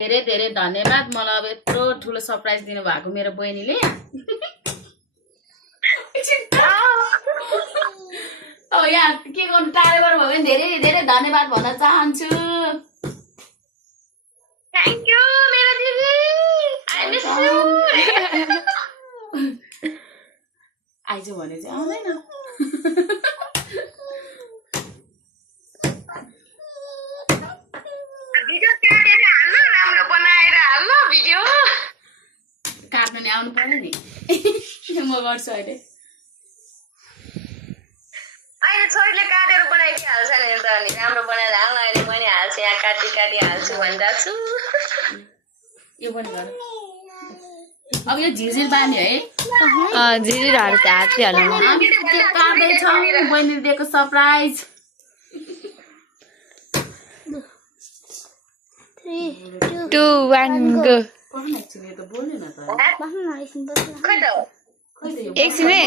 धेरै धेरै धन्यवाद मलाई अब यत्रो ठुलो सरप्राइज दिनु भएको मेरो बहिनीले अब यहाँ के गर्नु टाढो गर्नु भयो भने धेरै धेरै धन्यवाद भन्न चाहन्छु थ्याङ्क यू मेरो दिदी आई मिस यू आइज भने चाहिँ आउँदैन भिडियो काटेर हाल्नु राम्रो बनाएर हाल्नु भिडियो काट्नु नि आउनु पर्यो नि म गर्छु अहिले अहिले छोरीले काटेर बनाइदिइहाल्छ नि त अनि राम्रो बनाएर हाल्नु अहिले मैले हाल्छु यहाँ काटी काटी हाल्छु भनिरहेको छु यो पनि गर अब यो झिझिर बान्यो है झिझिर हाल्दै हाल्नु हामी केक काट्दैछौँ बहिनीले दिएको सरप्राइज 3 2 1 गो खै त एकछिन है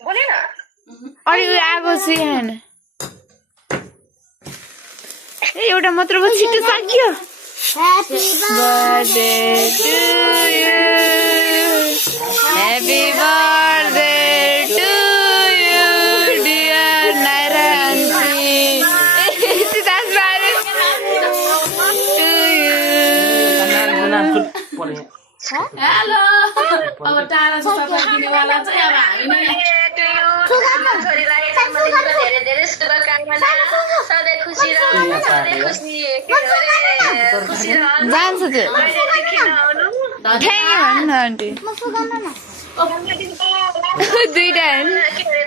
बोलेन अरे आगो छ यहाँ एउटा मात्र पो छिटो सक्यो Happy birthday to you. Happy birthday to you, dear Nairanti. That's right. To you. Hello अब टाढा सरप्राइज दिनेवाला चाहिँ अब हामी नै छोरीलाई जन्मदिनको धेरै धेरै शुभकामना सधैँ खुसी रह सधैँ खुसी जान्छ त्यो थ्याङ्क यू भन्नु न आन्टी दुईटा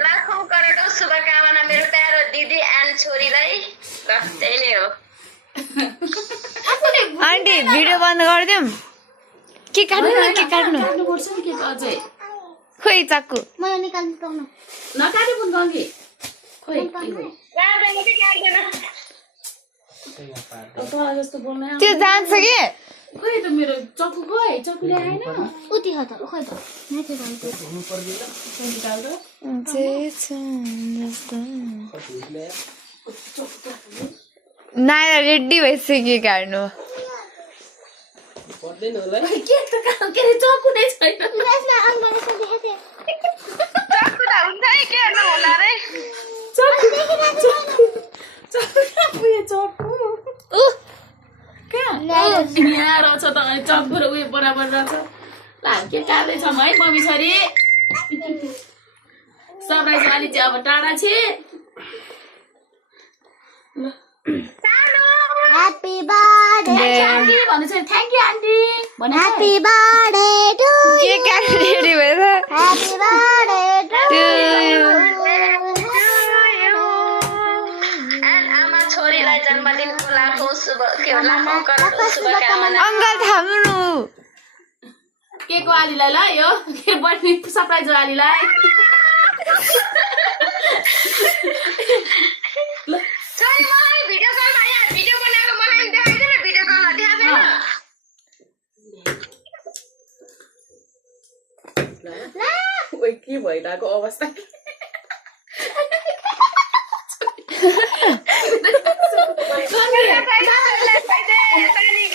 लाखौँ करोडौँ शुभकामना मेरो प्यारो दिदी एन्ड छोरीलाई त्यही नै हो आन्टी भिडियो बन्द गरिदिउँ के काट्नु न के काट्नु काट्नुपर्छ नि केक अझै खोइ चाक्कु मलाई निकाल्नु पाउनु नकाटे पनि गङ्गी खोइ तँलाई जस्तो बोल्न त्यो जान्छ के खोइ त मेरो चक्कु खोइ चक्कुले आएन उति खै त खै त माथि भन्छु नारा रेडी भइसक्यो काट्नु के त काम के रे चक्कु नै छैन यसलाई अन गर्ने छ देखे चक्कु त हुन्छ है के गर्नु होला रे चक्कु चक्कु कहाँ यहाँ रहेछ त अनि चक्कु र उयो बराबर रहेछ ल हामी के काट्दैछौँ है मम्मी छोरी सरप्राइज वाली चाहिँ अब टाढा छ हैप्पी बर्थडे आन्टी भन्नु छ thank you aunty happy birthday to cake काट्नु रेडी भएर हैप्पी बर्थडे टु आमा छोरीलाई जन्मदिनको लाखौँ लाखौँ करोडौँ शुभकामना अङ्कल थाम्नु के को आलीलाई ल यो के बर्थडे सरप्राइज आलीलाई छोरी मलाई भिडियो कलमा यहाँ भिडियो बनाएको मलाई पनि देखाइदिनु भिडियो कलमा देखाइदिनु ओइ के भइरहेको अवस्था पानी